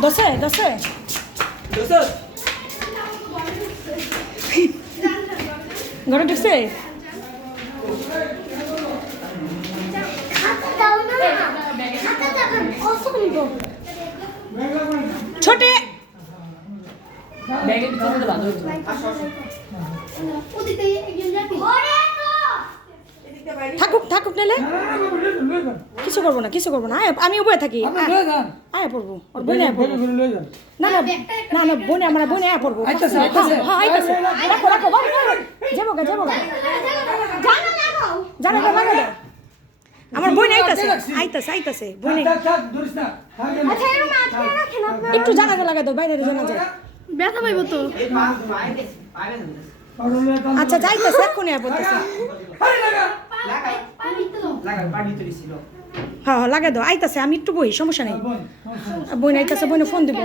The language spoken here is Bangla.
দশে দশে ঘরে ঢুকছে ছোটে থাকুক থাকুক নালে কিছু করবো না কিছু করবো না আমি উপায় থাকি আয়া পড়বো ওর বোনে আয়া পড়বো না না না না বোনে আমার বোনে আয়া পড়বো হ্যাঁ আইতাছে রাখো রাখো যাবো গা যাবো গা জানা গা লাগা দাও আমার বোন আইতাছে আইতাছে আইতাছে বোনে একটু জানা গা লাগা দাও বাইরে জানা যায় ব্যথা পাইবো তো আচ্ছা যাইতাছে এক্ষুনি আয়া পড়তেছে হ্যাঁ লাগা দাও আইতাছে আমি একটু বই সমস্যা নেই বোন আইতাছে বোনে ফোন দিব